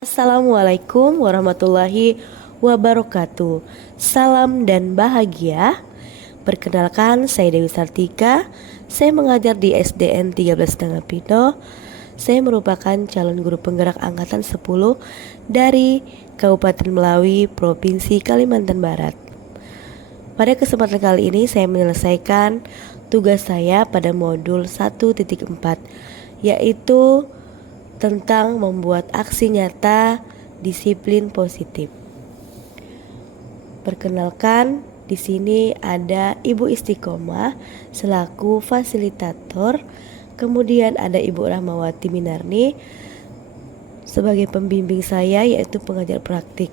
Assalamualaikum warahmatullahi wabarakatuh. Salam dan bahagia. Perkenalkan, saya Dewi Sartika. Saya mengajar di SDN 13 Tengapino. Saya merupakan calon guru penggerak angkatan 10 dari Kabupaten Melawi, Provinsi Kalimantan Barat. Pada kesempatan kali ini saya menyelesaikan tugas saya pada modul 1.4, yaitu tentang membuat aksi nyata disiplin positif. Perkenalkan, di sini ada Ibu Istiqomah selaku fasilitator, kemudian ada Ibu Rahmawati Minarni sebagai pembimbing saya, yaitu pengajar praktik.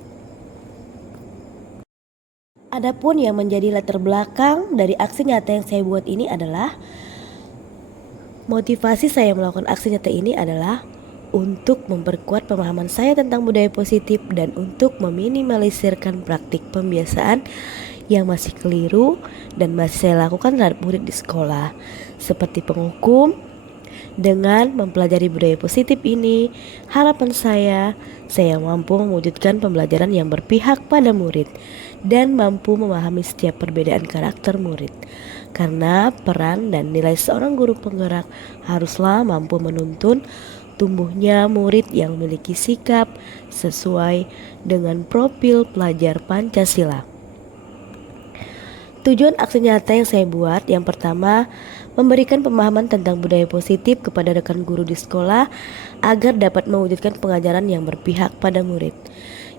Adapun yang menjadi latar belakang dari aksi nyata yang saya buat ini adalah motivasi saya melakukan aksi nyata ini adalah untuk memperkuat pemahaman saya tentang budaya positif dan untuk meminimalisirkan praktik pembiasaan yang masih keliru dan masih saya lakukan terhadap murid di sekolah, seperti penghukum. Dengan mempelajari budaya positif ini, harapan saya mampu mewujudkan pembelajaran yang berpihak pada murid dan mampu memahami setiap perbedaan karakter murid. Karena peran dan nilai seorang guru penggerak haruslah mampu menuntun tumbuhnya murid yang memiliki sikap sesuai dengan profil pelajar Pancasila. Tujuan aksi nyata yang saya buat, yang pertama, memberikan pemahaman tentang budaya positif kepada rekan guru di sekolah agar dapat mewujudkan pengajaran yang berpihak pada murid.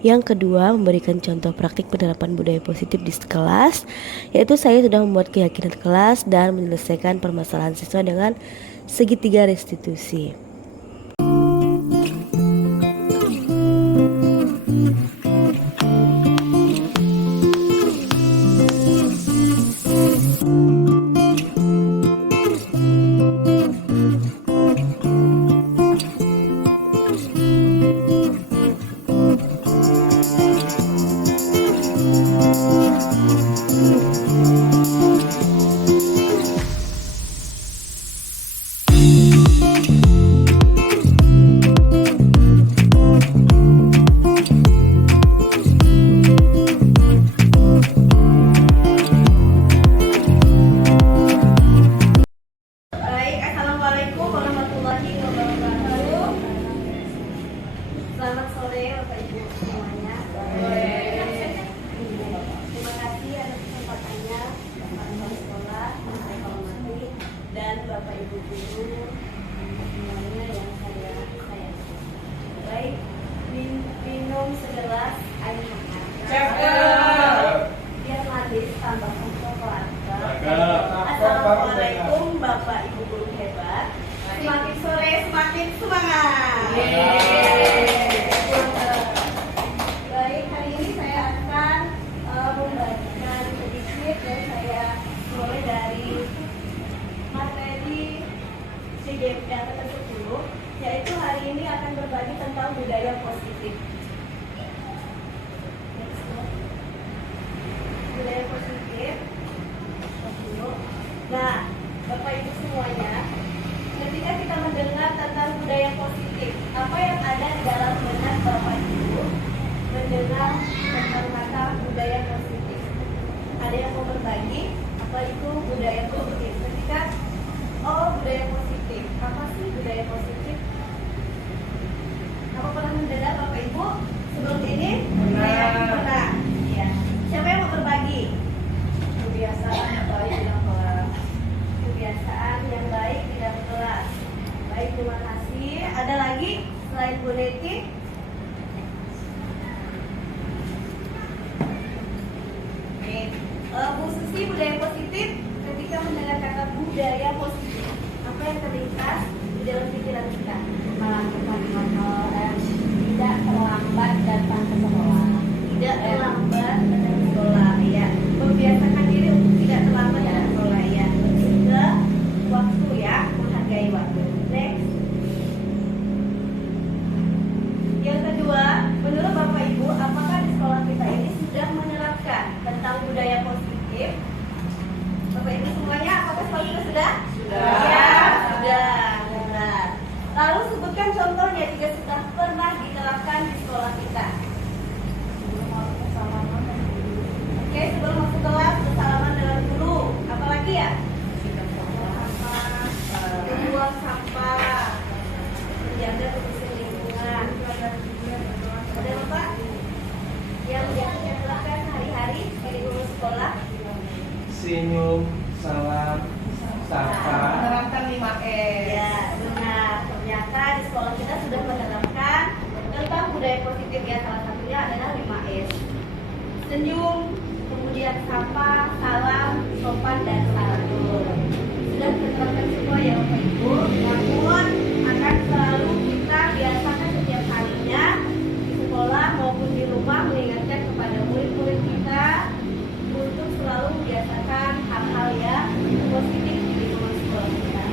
Yang kedua, memberikan contoh praktik penerapan budaya positif di kelas, yaitu saya sudah membuat keyakinan kelas dan menyelesaikan permasalahan siswa dengan segitiga restitusi. Selamat sore Bapak Ibu semuanya. Terima kasih atas kesempatannya Bapak Kepala Sekolah yang saya hormati dan Bapak Ibu guru semuanya yang saya sayangi. Baik, minum segelas air hangat. Cakep. Biar manis tambah keluarga. Assalamualaikum Bapak Ibu guru hebat. Semakin sore semakin semangat. Baik, hari ini saya akan membagikan sedikit dan saya mulai dari materi CGMP angkatan 10, yaitu hari ini akan berbagi tentang budaya positif. Budaya positif. Nah, Bapak Ibu semuanya, ketika kita mendengar tentang budaya positif, apa yang ada di dalam benak Bapak Ibu mendengar tentang kata budaya positif? Ada yang mau berbagi apa itu budaya positif? Ketika budaya positif, apa sih budaya positif? Apa pernah mendengar Bapak Ibu sebelum ini? Pernah. Iya. Siapa yang mau berbagi? Kebiasaan yang baik di dalam kelas. Kebiasaan yang baik di dalam kelas. Baik, terima kasih. Ada lagi selain Bu Neti? Bu Susi, budaya positif. Ketika mendengar kata budaya positif, apa yang terlintas di dalam pikiran kita? Tidak terlambat datang ke sekolah. Tidak terlambat datang ke sekolah, ya. Membiasakan diri untuk tidak terlambat datang ke sekolah, ya. Lebih ke waktu, ya, menghargai waktu. Next. Yang kedua, menurut Bapak Ibu, apakah di sekolah kita ini sudah menerapkan tentang budaya positif? Bapak Ibu semuanya, apakah sekolah kita sudah? Sudah. Ya, sudah. Benar. Lalu sebutkan contohnya jika sudah pernah diterapkan di budaya positif ya, salah satunya adalah 5S. Senyum, kemudian sapa, salam, sopan, dan santun. Sudah terterapkan semua ya Bapak Ibu, namun akan selalu kita biasakan setiap harinya di sekolah maupun di rumah, mengingatkan kepada murid-murid kita untuk selalu membiasakan hal-hal yang positif di lingkungan sekolah kita.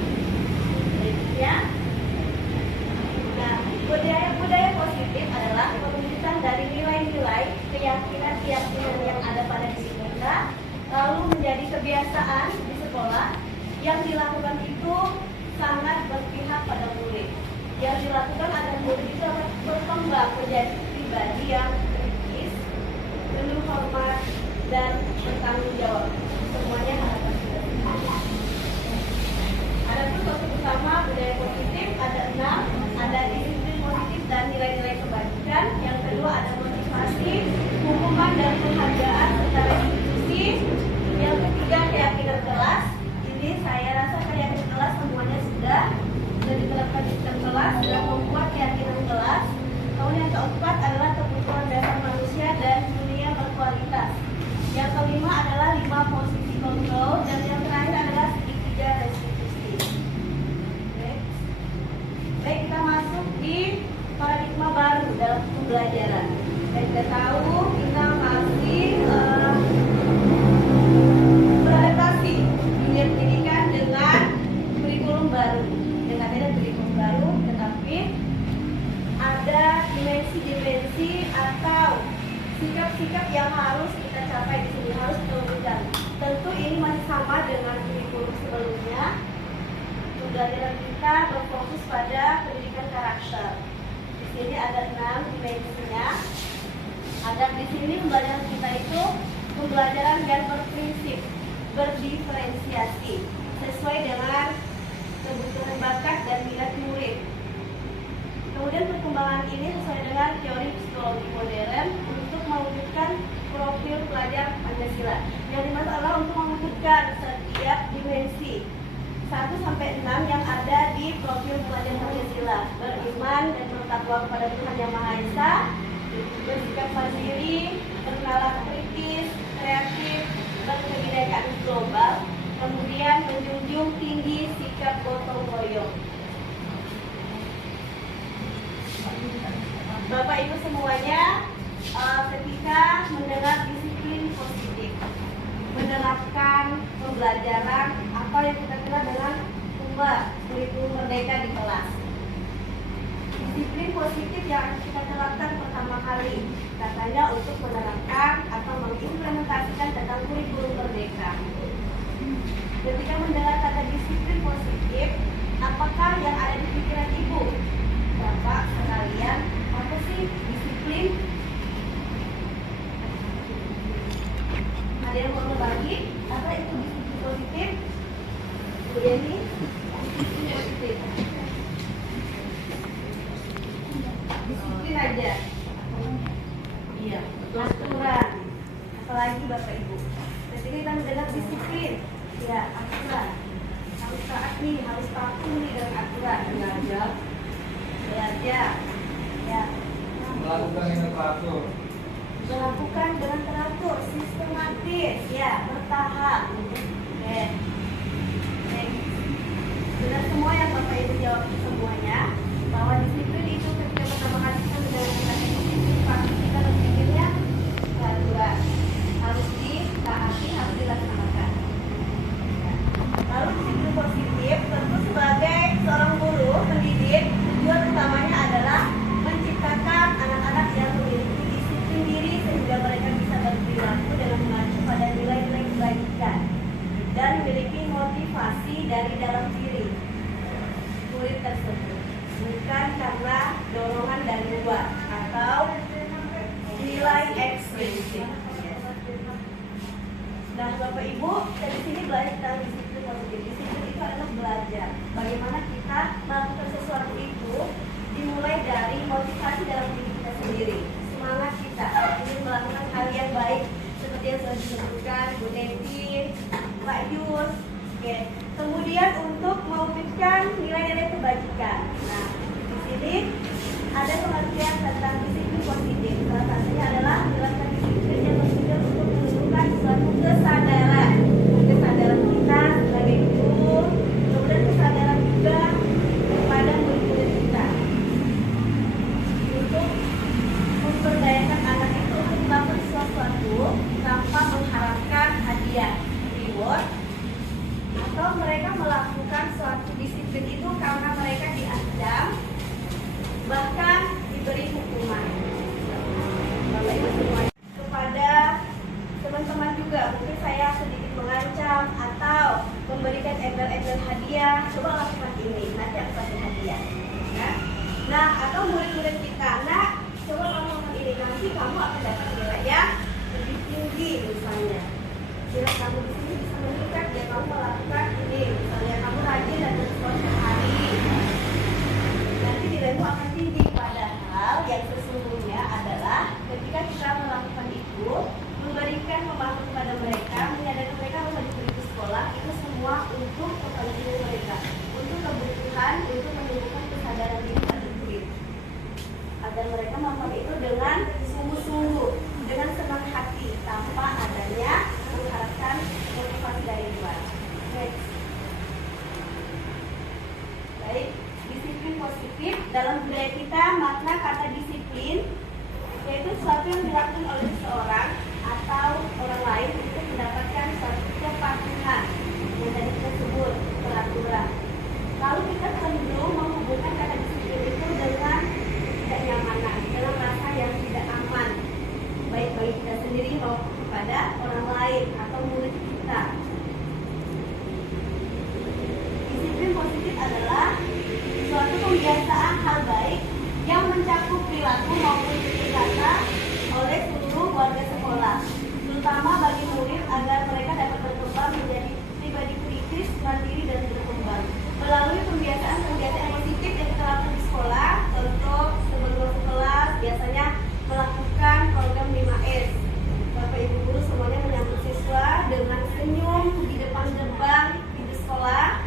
Berikutnya, nah, budaya positif adalah perwujudan dari nilai-nilai, keyakinan yang ada pada diri kita, lalu menjadi kebiasaan di sekolah. Yang dilakukan itu sangat berpihak pada murid. Yang dilakukan agar murid itu dapat berkembang menjadi pribadi yang kritis, penuh hormat, dan bertanggung jawab. Semuanya harapan kita. Ada pun topik utama budaya positif ada 6, ada disiplin positif dan nilai-nilai kebajikan. Yang kedua ada motivasi, hukuman dan penghargaan secara institusi. Yang ketiga keyakinan kelas. Ini saya rasa keyakinan kelas semuanya sudah diterapkan di sistem kelas, sudah membuat keyakinan kelas. Kemudian yang keempat adalah kebutuhan dasar manusia dan dunia berkualitas. Yang kelima adalah 5 posisi kontrol, dan yang terakhir adalah segitiga restitusi. Baik, kita masuk di paradigma baru dalam pembelajaran. Dan kita tahu kita masih beradaptasi dunia pendidikan dengan kurikulum baru. Dengan ada kurikulum baru, tetapi ada dimensi-dimensi atau sikap-sikap yang harus kita capai di sini, harus diwujudkan. Tentu ini masih sama dengan kurikulum sebelumnya. Pembelajaran kita berfokus pada pendidikan karakter. Di sini ada 6 dimensinya. Ada di sini pembelajaran kita itu pembelajaran yang berprinsip, berdiferensiasi sesuai dengan kebutuhan bakat dan minat murid. Kemudian perkembangan ini sesuai dengan teori psikologi modern untuk mewujudkan profil pelajar Pancasila. Yang dimaksud adalah untuk mewujudkan setiap dimensi 1 sampai 6 yang ada di profil pelajar Pancasila: beriman dan bertakwa kepada Tuhan Yang Maha Esa, bersikap mandiri, bernalar kritis, kreatif, berkebinekaan global, kemudian menjunjung tinggi sikap gotong royong. Bapak Ibu semuanya, ketika mendengar disiplin positif, menerapkan pembelajaran apa yang kita kenal dengan kurikulum merdeka di kelas. Disiplin positif yang kita terapkan pertama kali katanya untuk menerapkan atau mengimplementasikan tentang kurikulum merdeka. Ketika mendengar kata disiplin positif, apakah yang ada di pikiran Ibu? Bapak sekalian, apa sih disiplin? Ada yang mau berbagi? Apa itu disiplin positif? Bu Yeni, disiplin positif. Disiplin aja. Iya, aturan. Apalagi Bapak Ibu. Ketika kita mendengar disiplin, ya aturan. Harus taat nih, harus patuh nih dengan aturan. Belajar, ya. Melakukan yang teratur. Melakukan dengan teratur, sistematis, ya, bertahap. Oke. Sudah semua yang Bapak Ibu jawab semuanya, bahwa disiplin itu ketika pertama kali kita mendengar kata disiplin, pasti kita berpikirnya peraturan harus ditaati, harus dilaksanakan. Lalu disiplin positif, tentu sebagai seorang guru pendidik, tujuan utamanya adalah menciptakan anak-anak yang memiliki disiplin diri sehingga mereka bisa berperilaku dengan mengacu pada nilai-nilai kebajikan dan memiliki motivasi dari dalam diri murid tersebut, bukan karena dorongan dari luar atau nilai ekstrinsik. Nah, Bapak Ibu, dari sini belajar tentang disiplin positif. Disiplin itu adalah belajar bagaimana kita melakukan sesuatu itu dimulai dari motivasi dalam diri kita sendiri, semangat kita ingin melakukan hal yang baik seperti yang sudah disebutkan Bu Neti, Pak Yus. Oke. Kemudian untuk mewujudkan nilai-nilai kebajikan. Nah, di sini ada pengertian tentang disiplin yang dilakukan oleh seseorang atau orang lain untuk mendapatkan suatu kepatuhan yang tadi kita sebut peraturan. Lalu kita cenderung menghubungkan kata disiplin itu dengan ketidaknyamanan, dengan rasa yang tidak aman, baik bagi kita sendiri maupun kepada orang lain atau murid kita. Disiplin positif adalah suatu kebiasaan hal baik yang mencakup perilaku maupun tutur kata oleh seluruh warga sekolah, terutama bagi murid agar mereka dapat berkembang menjadi pribadi kritis, mandiri dan berkembang. Melalui kebiasaan-kebiasaan positif yang kita lakukan di sekolah, contoh sebelum masuk kelas biasanya melakukan program 5S. Bapak Ibu guru semuanya menyambut siswa dengan senyum di depan gerbang pintu sekolah.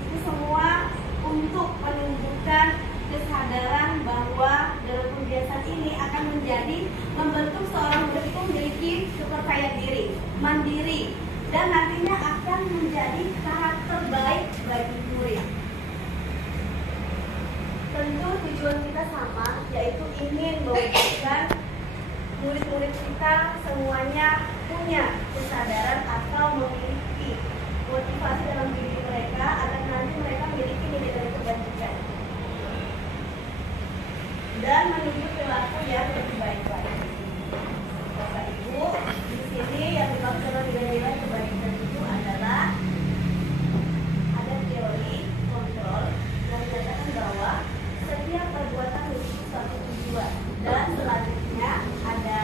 Itu semua untuk menunjukkan kesadaran bahwa dalam kebiasaan ini akan menjadi membentuk seorang murid itu memiliki kepercayaan diri, mandiri, dan nantinya akan menjadi karakter baik bagi murid. Tentu tujuan kita sama, yaitu ingin mewujudkan murid-murid kita semuanya punya kesadaran atau memiliki motivasi dalam diri mereka agar nanti mereka memiliki nilai-nilai kebajikan dan menunjuk perilaku yang lebih baik-baik. Bapak Ibu, di sini yang dimaksud dengan nilai-nilai kebajikan itu adalah ada teori kontrol yang menyatakan bahwa setiap perbuatan memiliki suatu tujuan, dan selanjutnya ada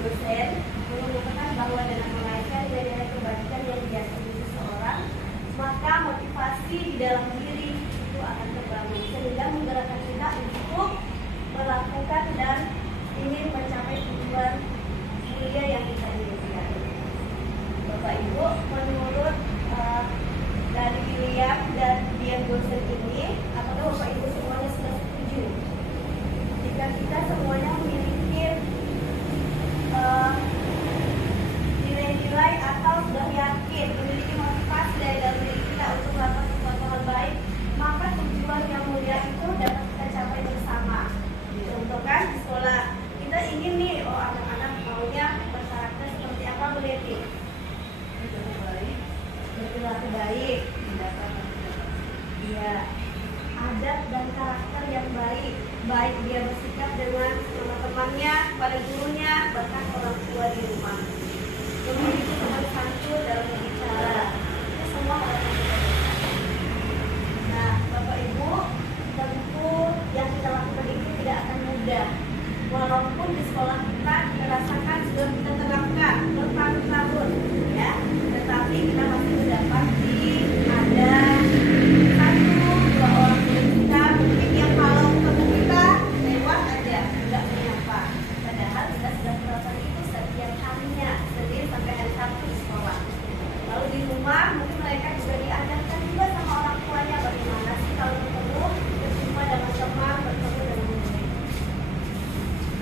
dosen mengatakan bahwa dalam menaikkan nilai-nilai kebajikan yang diyakini seseorang, maka motivasi di dalam diri itu akan terbangun sehingga menggerakkan kita untuk melakukan dan ingin mencapai tujuan mulia yang kita inginkan. Bapak Ibu, menurut dari William dan Dian dosen ini, apakah Bapak Ibu semuanya sudah setuju jika kita semuanya memiliki nilai-nilai atau sudah yakin memiliki motivasi dari dalam diri kita untuk melakukan sesuatu hal baik, maka tujuan yang mulia itu dapat kita capai bersama. Contohkan di sekolah kita ingin nih, anak-anak maunya berkarakter seperti apa, meneliti berperilaku baik, dia adat dan karakter yang baik, baik dia bersikap dengan teman-temannya, pada gurunya, bahkan orang tua di rumah. Memiliki teman santun dalam berbicara, itu semua harus kita lakukan. Nah, Bapak Ibu, tentu yang kita lakukan itu tidak akan mudah. Walaupun di sekolah kita rasakan sudah kita terapkan bertahun-tahun, ya, tetapi kita masih mendapati ada satu dua orang murid kita mungkin yang kalau ketemu kita lewat aja, tidak menyapa. Padahal kita sudah terapkan itu setiap harinya, Senin sampai hari Sabtu di sekolah. Lalu di rumah mungkin mereka juga diajarkan juga sama orang tuanya bagaimana sih kalau ketemu berjumpa dengan teman, bertemu dengan murid.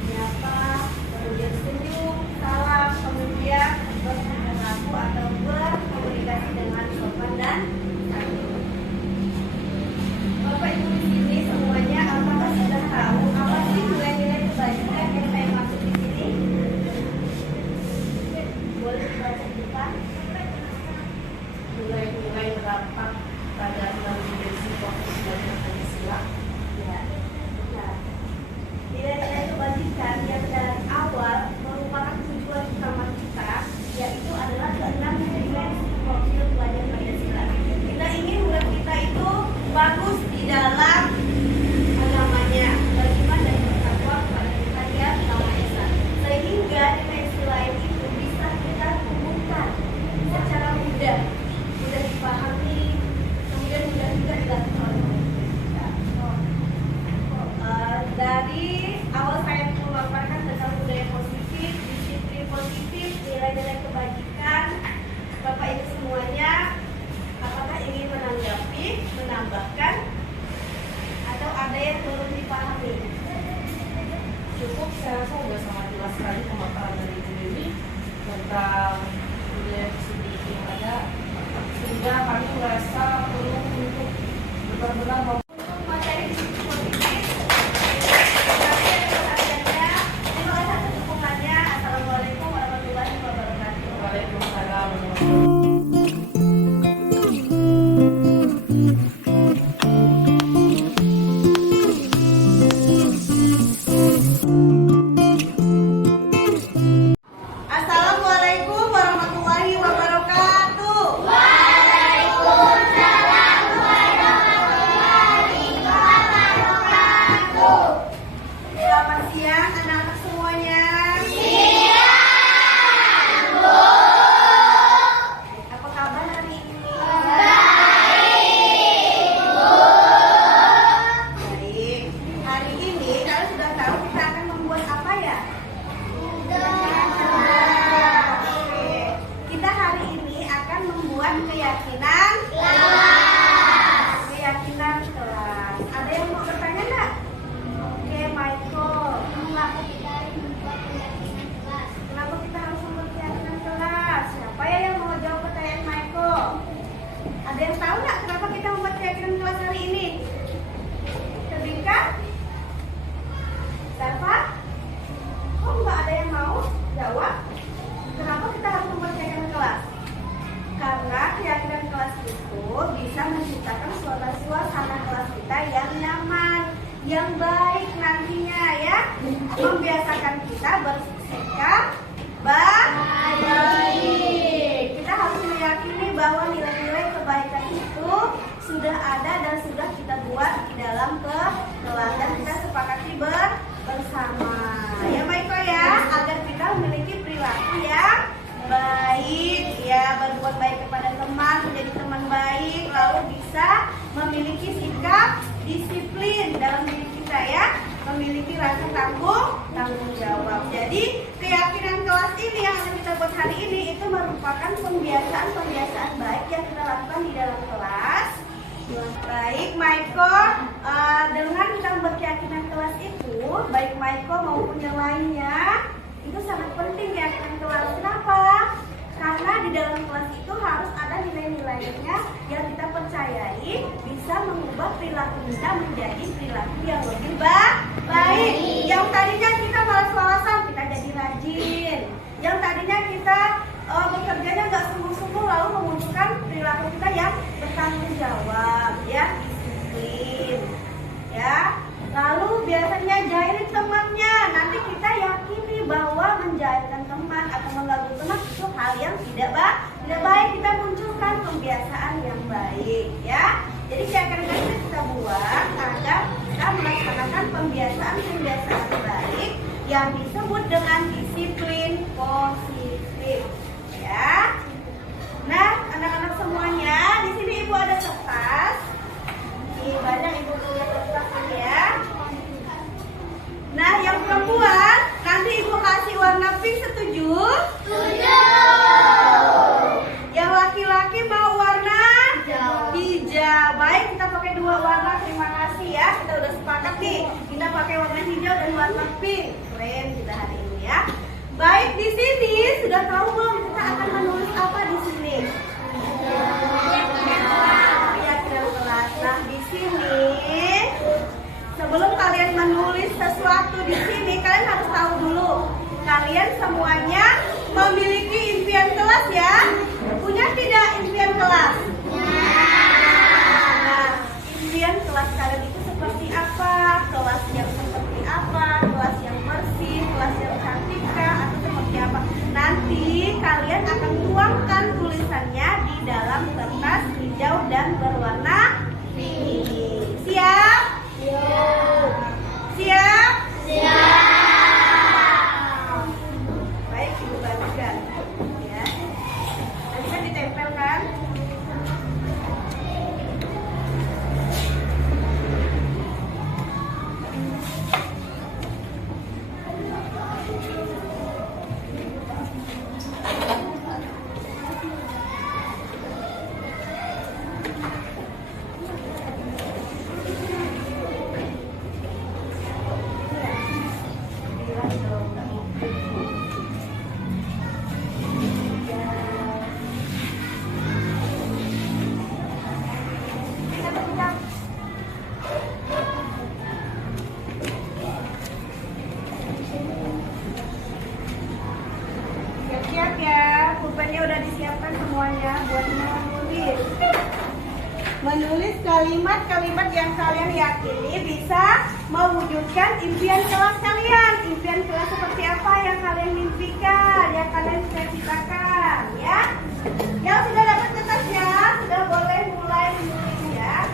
Menyapa, kemudian senyum, salam, kemudian berperilaku atau berkomunikasi dengan sopan dan santun. Bapak Ibu di sini semuanya apakah sudah tahu apa sih nilai-nilai kebajikan yang saya maksud di sini? Boleh dibaca di depan. Nilai-nilai terdapat pada nilai pokok belajar Pancasila. Ya. Nah, nilai-nilai kebajikan yang dari awal merupakan tujuan utama kita, yaitu adalah keenam nilai profil pelajar Pancasila. Kita ingin murid kita itu bagus di dalam agamanya, beriman dan bertakwa kepada Tuhan Yang Maha Esa, sehingga nilai-nilai itu bisa kita tumbuhkan secara mudah dipahami, kemudian mudah juga dilakukan oleh kita. Dari awal saya memaparkan tentang budaya positif, disiplin positif, nilai-nilai kebajikan. Bapak Ibu semuanya, apakah ingin menanggapi, menambahkan, atau ada yang belum dipahami? Cukup, saya rasa sudah sangat jelas sekali pemaparan dari Ibu Dewi tentang budaya positif yang ada, sehingga kami merasa perlu untuk benar-benar Untuk materi disiplin positif, perhatiannya siang anak-anak semuanya. Apa kabar hari ini? Baik. Hari ini kalian sudah tahu kita akan membuat apa ya? Oke. Kita hari ini akan membuat keyakinan kelas. Keyakinan kelas. Ada yang mau bertanya enggak? Oke, Michael. Kenapa kita harus membuat keyakinan kelas? Siapa ya yang mau jawab pertanyaan Michael? Ada yang tahu nggak kenapa kita membuat keyakinan kelas hari ini? Terbingkat? Siapa? Kok nggak ada yang mau jawab? Kenapa kita harus membuat keyakinan kelas? Karena keyakinan kelas itu bisa menciptakan suasana kelas kita yang nyaman, yang baik nantinya ya, membiasakan kita bersikap baik. Kita harus meyakini bahwa nilai-nilai kebaikan itu sudah ada dan sudah kita buat di dalam kelas dan kita sepakati bersama. Ya Michael ya, agar kita memiliki perilaku yang baik, ya berbuat baik kepada teman, menjadi teman baik, lalu bisa memiliki sikap disiplin dalam diri kita ya, memiliki rasa tanggung jawab. Jadi keyakinan kelas ini yang akan kita buat hari ini itu merupakan pembiasaan baik yang kita lakukan di dalam kelas. Baik Michael, dengan kita membuat keyakinan kelas itu, baik Michael maupun yang lainnya, itu sangat penting keyakinan kelas. Kenapa? Karena di dalam kelas itu harus ada nilai-nilainya yang kita percayai bisa mengubah perilaku kita menjadi perilaku yang lebih baik. Yang tadinya kita malas-malasan, kita jadi rajin. Yang tadinya kita bekerjanya nggak sungguh-sungguh, lalu memunculkan perilaku kita yang bertanggung jawab, ya, disiplin, ya. Lalu biasanya jahilin temannya, nanti kita yakini bahwa menjahilkan teman atau mengganggu teman itu hal yang tidak baik. Kita munculkan kebiasaan yang baik, ya. Jadi keyakinan itu kita buat agar kita melaksanakan pembiasaan baik yang disebut dengan disiplin positif, ya. Nah, anak-anak semuanya, di sini ibu ada kertas. Ini banyak ibu punya kertas ini ya. Nah, yang perempuan nanti ibu kasih warna pink, setuju? Setuju. Yang laki-laki mau warna hijau. Baik, kita pakai dua warna. Terima kasih ya. Kita udah sepakat nih. Kita pakai warna hijau dan warna pink. Keren kita hari ini ya. Baik, di sini sudah tahu belum kita akan menulis apa di sini? Keyakinan kelas. Nah, di sini sebelum kalian menulis sesuatu di sini, kalian harus tahu dulu. Kalian semuanya memiliki impian kelas ya? Punya tidak impian kelas? Nah, impian kelas kalian itu seperti apa? Kelas yang seperti apa? Kelas yang bersih, kelas yang cantik kah? Atau seperti apa? Nanti kalian akan tuangkan tulisannya di dalam kertas hijau dan berwarna pink. Siap? Siap? Baik, ibu bagikan ya. Nanti kan ditempelkan. Siap-siap ya, pulpennya udah disiapkan semuanya buat menulis. Menulis kalimat-kalimat yang kalian yakini bisa mewujudkan impian kelas kalian. Impian kelas seperti apa yang kalian mimpikan, yang kalian cita-citakan, ya. Yang sudah dapat kertasnya, sudah boleh mulai menulis ya.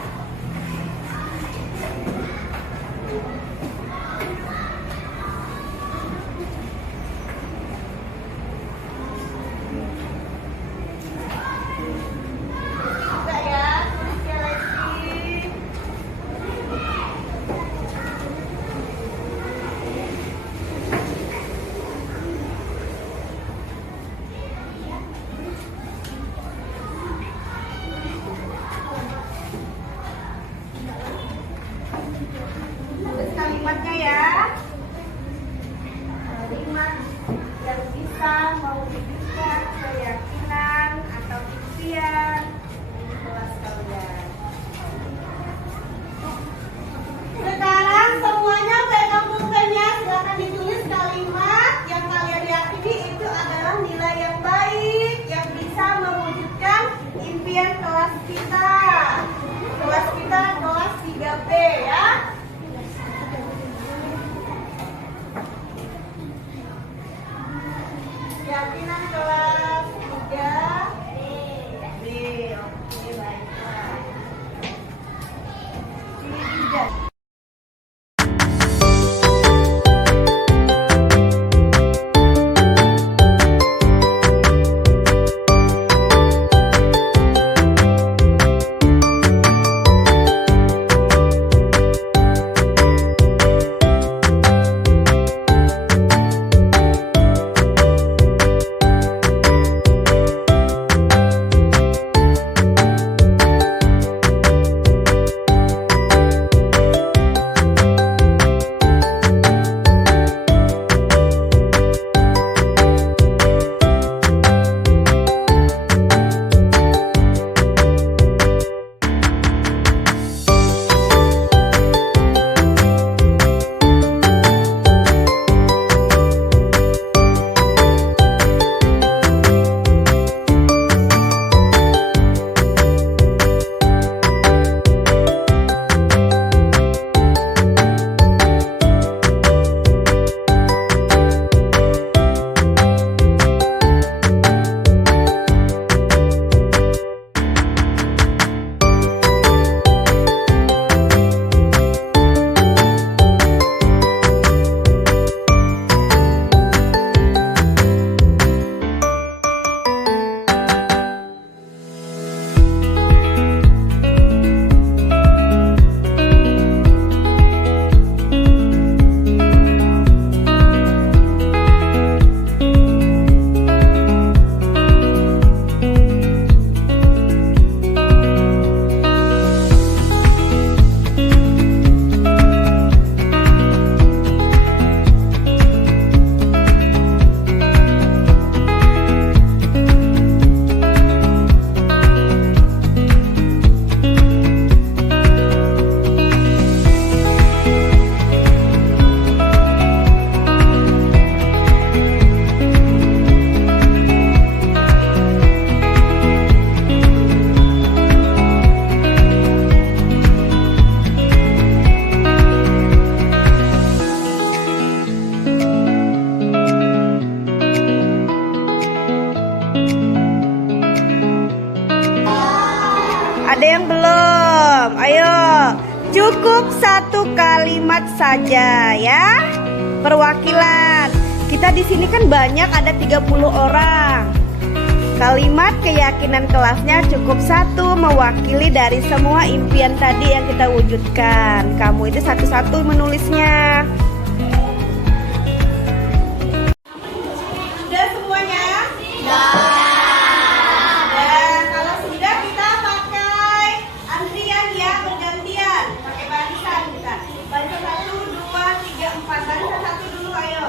Ayo, cukup satu kalimat saja ya. Perwakilan. Kita di sini kan banyak, ada 30 orang. Kalimat keyakinan kelasnya cukup satu, mewakili dari semua impian tadi yang kita wujudkan. Kamu itu satu-satu menulisnya. Sudah semuanya? Dan kalau sudah, kita pakai antrian ya, bergantian. Pakai barisan kita. Barisan 1, 2, 3, 4. Barisan 1 dulu, ayo.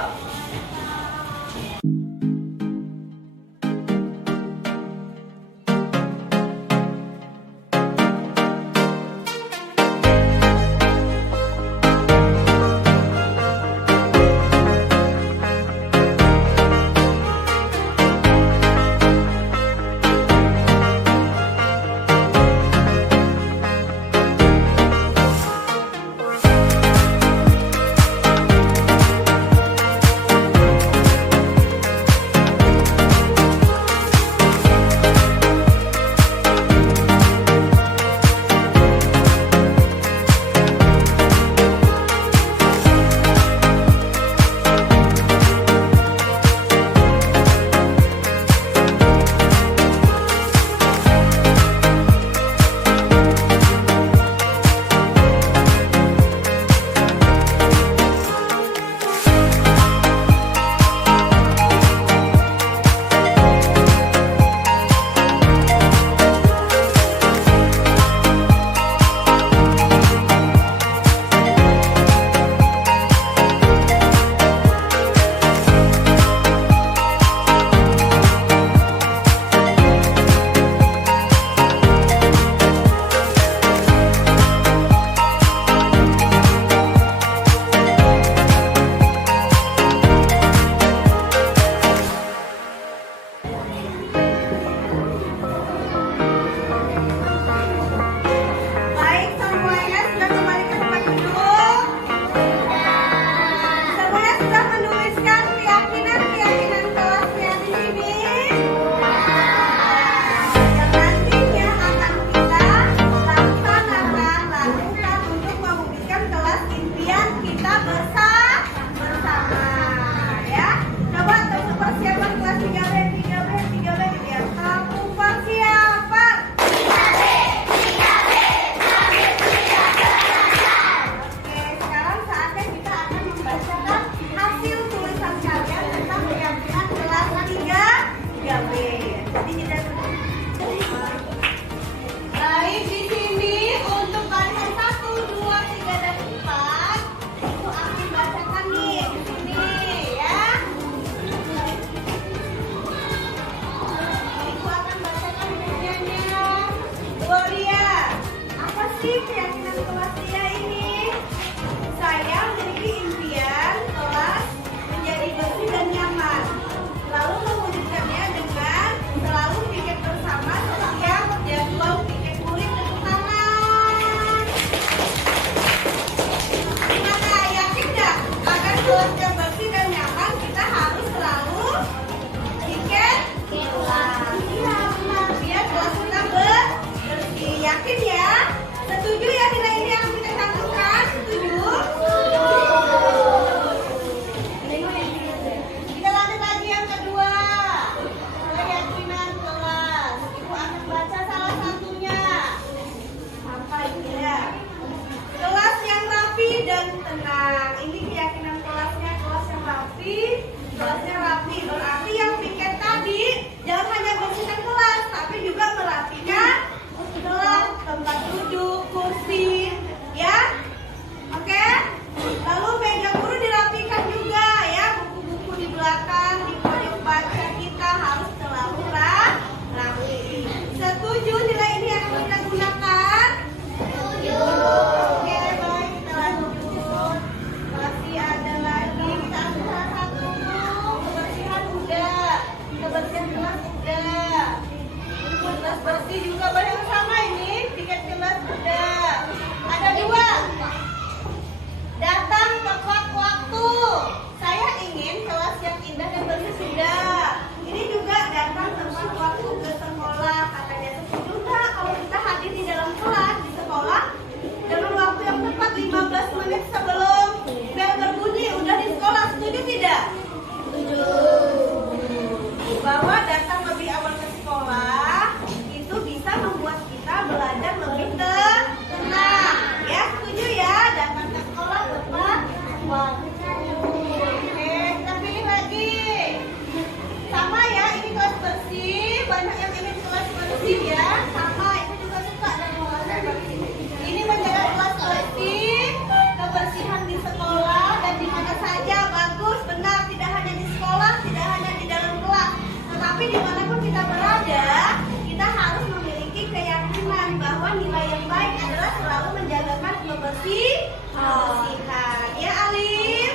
kebersihan. Ya Alif?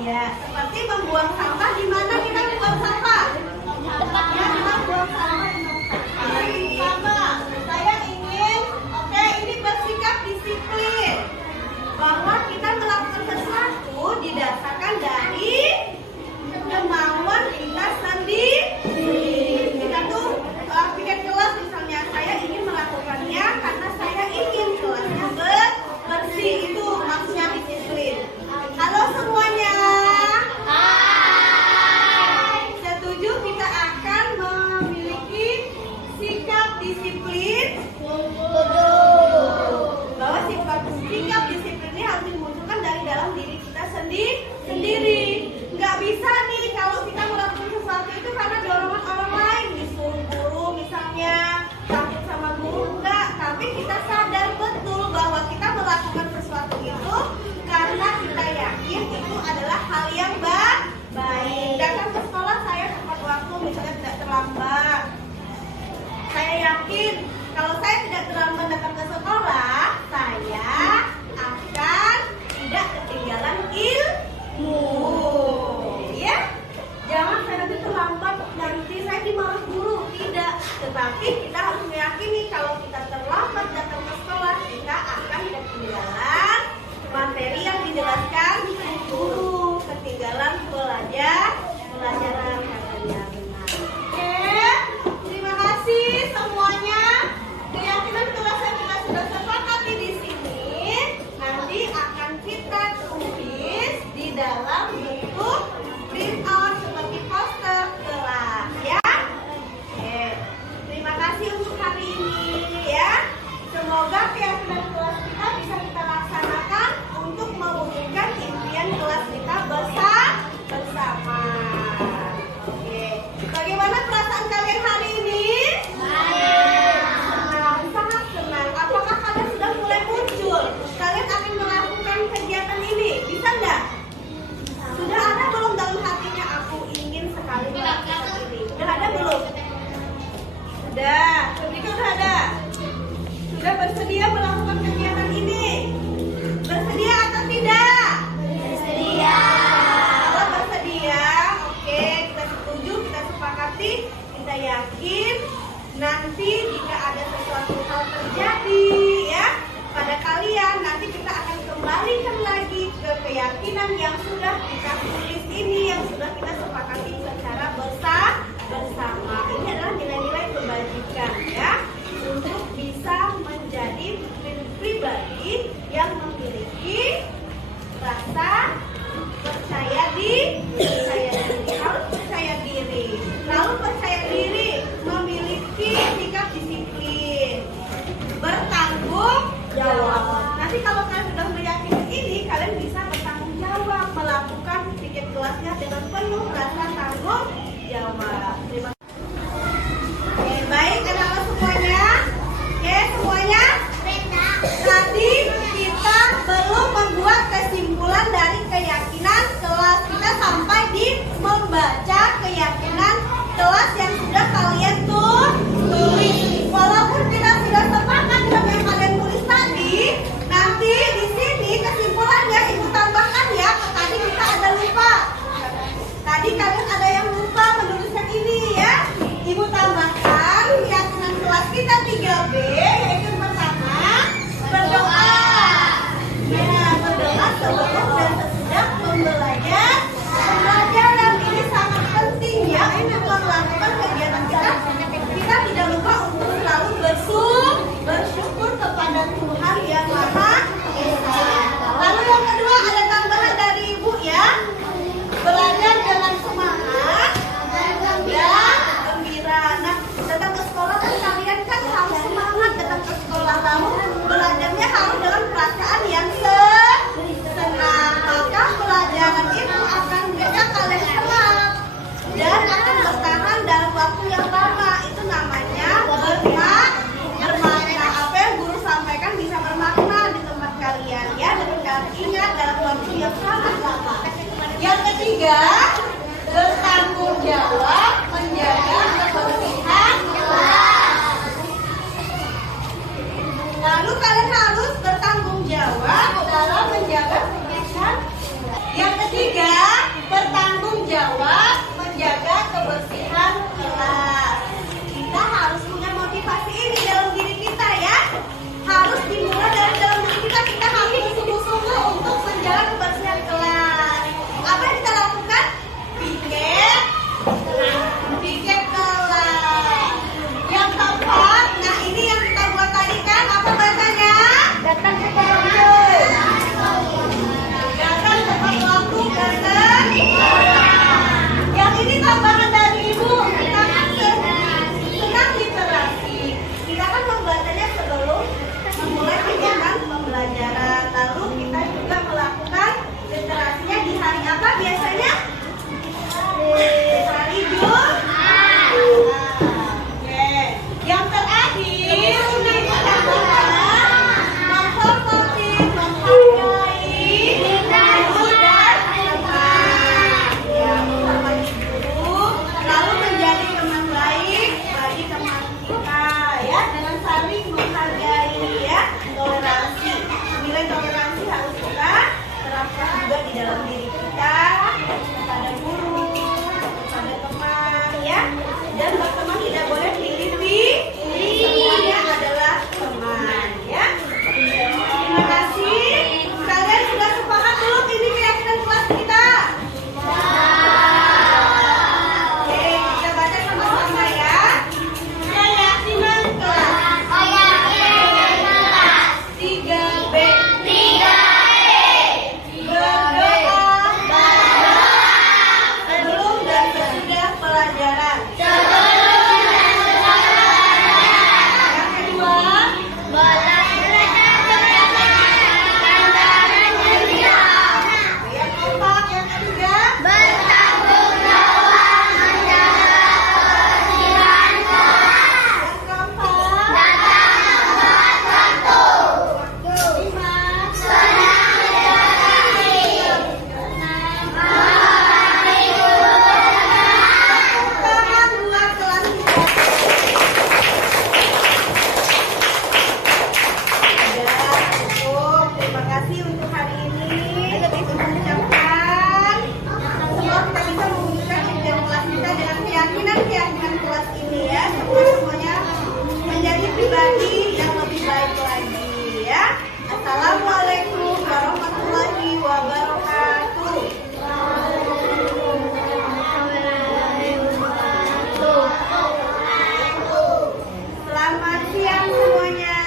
Ya, seperti membuang sampah. Di mana kita membuang sampah? Ya, kita buang sampah. Sama, saya ingin, oke, ini bersikap disiplin bahwa kita melakukan sesuatu didasarkan dari kemauan kita sendiri. Kita tuh bikin kelas misalnya, saya ingin melakukannya karena saya ingin kelasnya bersih, itu maksudnya disiplin. Halo semuanya. Setuju kita akan memiliki sikap disiplin? Bahwa sikap disiplin ini harus dimunculkan dari dalam diri kita sendiri. Nggak bisa nih kalau kita melakukan sesuatu itu karena dorongan orang lain, disuruh guru misalnya, takut sama guru, enggak. Tapi kita sadar betul bahwa kita melakukan sesuatu itu karena kita yakin itu adalah hal yang baik. Datang ke sekolah saya tepat waktu, misalnya tidak terlambat. Saya yakin kalau saya tidak terlambat datang ke sekolah, saya akan tidak ketinggalan ilmu. Ya, jangan saya nanti terlambat, nanti saya dimarahi guru. Tidak, tetapi kita harus meyakini kalau kita terlambat datang ke sekolah, kita akan ketinggalan materi yang dijelaskan guru, ketinggalan pelajaran katanya. Oke, terima kasih semuanya. Keyakinan kelas yang kita sudah sepakati di sini nanti akan kita tulis di dalam bentuk print out seperti poster kelas, ya. Oke, terima kasih untuk hari ini, ya. Semoga keyakinan kelas kita bisa kita laksanakan untuk mewujudkan impian kelas kita bersama. Oke, bagaimana perasaan kalian hari ini? Senang, sangat senang. Apakah kalian sudah mulai muncul? Kalian akan melakukan kegiatan ini, bisa nggak? Sudah ada belum dalam hatinya aku ingin sekali melakukan ini? Sudah ada belum? Sudah. Ketika sudah ada. Sudah bersedia melakukan kegiatan ini? Bersedia atau tidak? Bersedia. Kalau bersedia, oke, kita setuju, kita sepakati, kita yakin nanti jika ada sesuatu hal terjadi ya pada kalian, nanti kita akan kembalikan lagi ke keyakinan yang sudah kita tulis ini, yang sudah kita sepakati secara bersama. Ini adalah nilai-nilai kebajikan ya, untuk bisa menjadi pribadi yang memiliki rasa percaya diri. Harus percaya diri. Lalu percaya diri memiliki sikap disiplin, bertanggung jawab. Nanti kalau kalian sudah meyakini ini, kalian bisa bertanggung jawab, melakukan pikir kelasnya dengan penuh rasa tanggung jawab. Terima kasih. Oke, baik anak-anak semuanya. Oke, semuanya. Tadi kita belum membuat kesimpulan dari keyakinan kelas kita sampai di membaca keyakinan kelas yang sudah kalian tulis. Walaupun kita sudah sepakat dengan yang kalian tulis tadi, nanti di sini kesimpulannya ibu tambahkan ya. Tadi kita ada lupa. Tadi kalian ada yang lupa menuliskan ini ya. Ibu tambahkan keyakinan kelas kita 3B, yaitu pertama berdoa. Nah, berdoa sebelum dan sesudah membelajar. Pembelajaran ini sangat penting ya. Untuk melakukan kegiatan kita tidak lupa untuk selalu bersyukur kepada Tuhan yang Maha Esa. Lalu yang kedua ada tambahan dari ibu ya. Belajar dengan semangat dan gembira. Nah, datang ke sekolah kan kalian kan harus semangat datang ke sekolah. Lalu belajarnya harus dengan perasaan yang senang. Maka pelajaran itu akan bisa kalian serap dan akan bertahan dalam waktu yang lama. Itu namanya bermakna. Apa yang guru sampaikan bisa bermakna di tempat kalian ya, dan kalian ingat dalam waktu yang sangat lama. Yang ketiga, bertanggung jawab menjaga kebersihan kelas. Lalu kalian harus bertanggung jawab dalam menjaga bertanggung jawab menjaga kebersihan kelas. Kita harus punya motivasi ini dalam diri kita ya. Harus dimulai dari dalam diri kita. Kita harus bersungguh-sungguh untuk menjaga kebersihan kelas. Apa yang kita lakukan? Piket kelas. Yang keempat, nah ini yang kita buat tadi kan, apa bahasanya? Datang tepat waktu. Datang tepat waktu, datang. Yang ini tambahan dari ibu. Kita kan senang literasi. Kita kan membacanya sebelum memulai kegiatan pembelajaran. Lalu kita juga melakukan literasinya di hari apa biasanya? Hari Jumat. Oke. Yang terakhir ini adalah menghormati, menghargai guru dan teman. Ya, menghormati guru, lalu menjadi teman baik bagi teman kita ya, dengan saling menghargai ya, toleransi. Nilai toleransi harus kita terapkan juga di dalam diri kita kepada guru, kepada teman ya. Dan berteman tidak boleh pilih-pilih, semuanya adalah teman ya. Terima kasih. Kalian sudah sepakat belum ini keyakinan kelas kita? Oke, kita baca sama-sama ya. Keyakinan kelas 3B. Berdoa sebelum dan sesudah pelajaran. Yang kedua, yang keempat, yang ketiga, yang keempat, lima, tangan buat kelas kita. Sudah cukup. Terima kasih untuk hari ini. Lebih mengucapkan semoga kita bisa mewujudkan impian kelas kita dengan keyakinan kelas ini ya. Semuanya menjadi pribadi yang lebih baik lagi ya. Assalamualaikum warahmatullahi wabarakatuh. Selamat siang semuanya.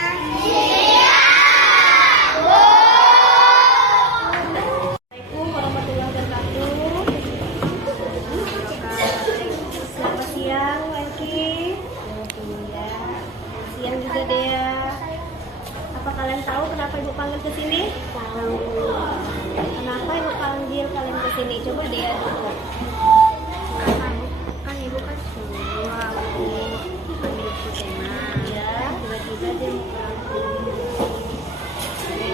Assalamualaikum warahmatullahi wabarakatuh. Selamat siang Weki. Ya. Siang juga Dea. Apa kalian tahu kenapa ibu panggil ke sini? Tahu. Kenapa ibu panggil kalian ke sini? Coba Dea dulu. Kan ibu kan suruh aku ambil tema. Ya, tiba-tiba dia mau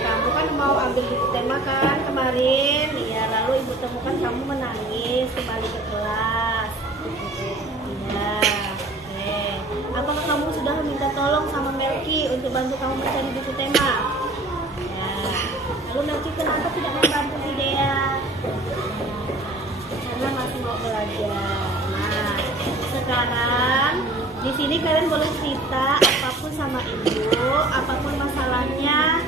kamu kan mau ambil buku tema kan kemarin, ya lalu ibu temukan kamu menangis kembali ke kelas. Ya, oke. Apakah kamu sudah meminta tolong sama Melki untuk bantu kamu mencari buku tema? Ya. Lalu Melki kenapa tidak membantu Dea? Karena masih mau belajar. Nah, sekarang di sini kalian boleh cerita apapun sama ibu, apapun masalahnya.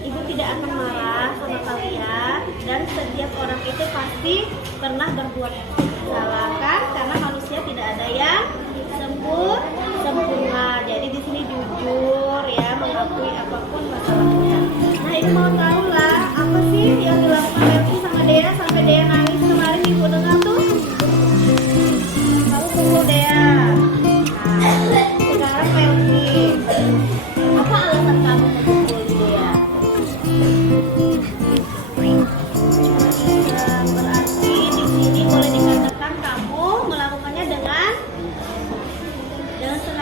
Ibu tidak akan marah sama kalian, dan setiap orang itu pasti pernah berbuat salah kan, karena manusia tidak ada yang sempurna. Jadi di sini jujur ya, mengakui apapun masalahnya. Nah, ibu mau tahu lah apa sih yang dilakukan Melki sama Dea sampai Dea nangis kemarin ibu dengar tuh. Kamu tunggu Dea. Nah, sekarang Melki, apa alasan kamu memukul Dea? Berarti di sini boleh dikatakan kamu melakukannya dengan sengaja.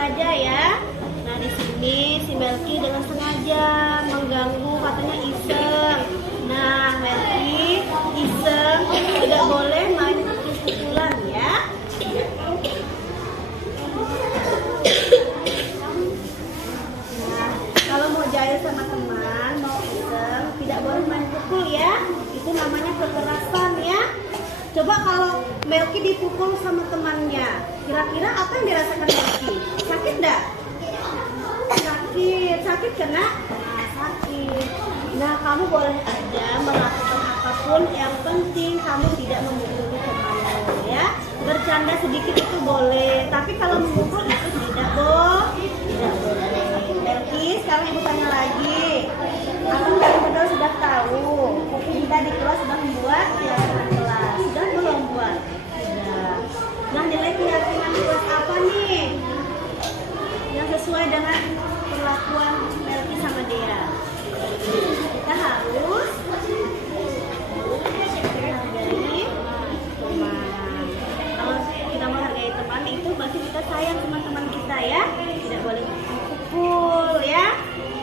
Melki dipukul sama temannya, kira-kira apa yang dirasakan Melki? Sakit enggak? Sakit kena? Sakit. Nah, kamu boleh aja melakukan apapun, yang penting kamu tidak memukul temanmu ya. Bercanda sedikit itu boleh, tapi kalau memukul itu tidak boleh. Tidak boleh. Melki, sekarang ibu tanya lagi. Aku kalian berdua sudah tahu, kita di kelas sudah membuat keyakinan kelas. Sudah belum buat? Sudah. Nah, nilai keyakinan kelas apa nih? Yang sesuai dengan perlakuan Melki sama dia. Kita harus menghargai teman. Kalau kita menghargai teman itu berarti kita sayang teman-teman kita ya. Tidak boleh pukul ya.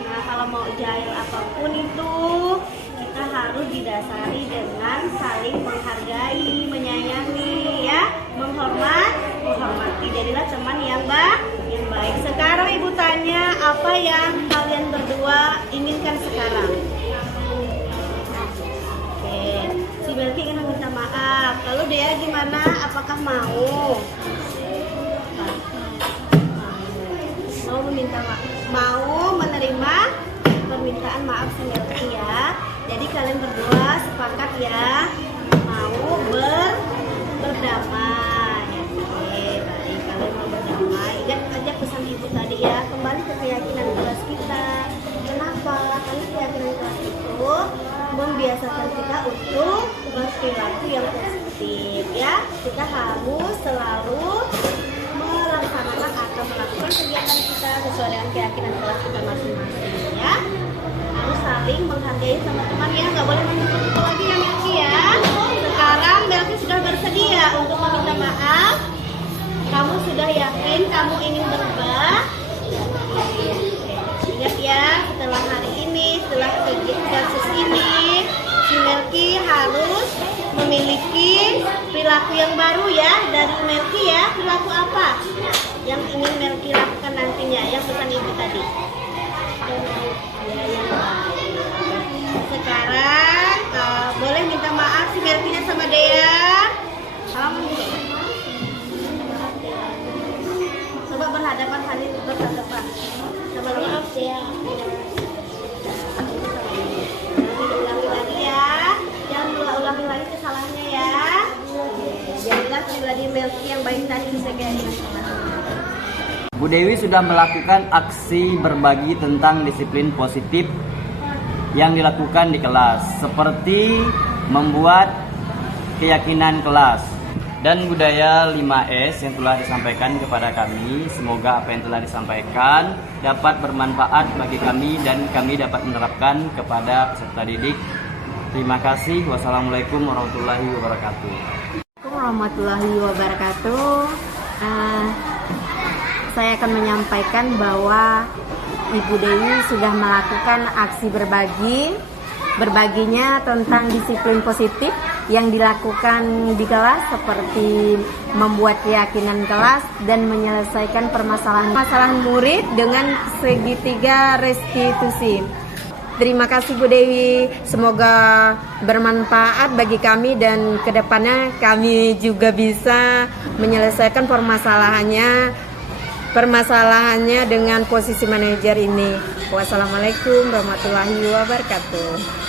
Nah, kalau mau jahil apapun itu kita harus didasari dengan saling menghargai, menyayangi ya, menghormati. Jadilah teman yang baik. Sekarang ibu tanya, apa yang kalian berdua inginkan sekarang? Oke, si Melki ingin meminta maaf. Lalu dia gimana? Apakah mau? Mau meminta maaf, mau menerima permintaan maaf si Melki ya. Jadi kalian berdua sepakat ya, mau berdamai. Oke, baik, kalian mau berdamai. Ingat aja pesan ibu tadi ya, kembali ke keyakinan kelas kita. Kenapa? Karena keyakinan kelas itu membiasakan kita untuk berperilaku yang positif ya. Kita harus selalu melaksanakan atau melakukan kegiatan kita sesuai dengan keyakinan kelas kita masing-masing ya. Harus saling menghargai sama teman ya, nggak boleh menyentuh lagi ya Melki ya. Sekarang Melki sudah bersedia untuk meminta maaf. Kamu sudah yakin kamu ingin berubah? Ingat ya, setelah hari ini, setelah kasus ini, si Melki harus memiliki perilaku yang baru ya dari Melki ya. Perilaku apa yang ingin Melki lakukan nantinya? Yang pesan ibu tadi. Sekarang boleh minta maaf si Melkinya sama Dea. Coba berhadapan hari berhadapan. Sama maaf Dea. Ulangi lagi ya. Jangan ulangi lagi kesalahannya ya. Jadilah pribadi Melki yang baik tadi bisa kayak ini. Bu Dewi sudah melakukan aksi berbagi tentang disiplin positif yang dilakukan di kelas, seperti membuat keyakinan kelas dan budaya 5S yang telah disampaikan kepada kami. Semoga apa yang telah disampaikan dapat bermanfaat bagi kami dan kami dapat menerapkan kepada peserta didik. Terima kasih. Wassalamualaikum warahmatullahi wabarakatuh. Warahmatullahi wabarakatuh. Saya akan menyampaikan bahwa Ibu Dewi sudah melakukan aksi berbaginya tentang disiplin positif yang dilakukan di kelas, seperti membuat keyakinan kelas dan menyelesaikan permasalahan murid dengan segitiga restitusi. Terima kasih Bu Dewi, semoga bermanfaat bagi kami dan kedepannya kami juga bisa menyelesaikan permasalahannya dengan posisi manajer ini. Wassalamualaikum warahmatullahi wabarakatuh.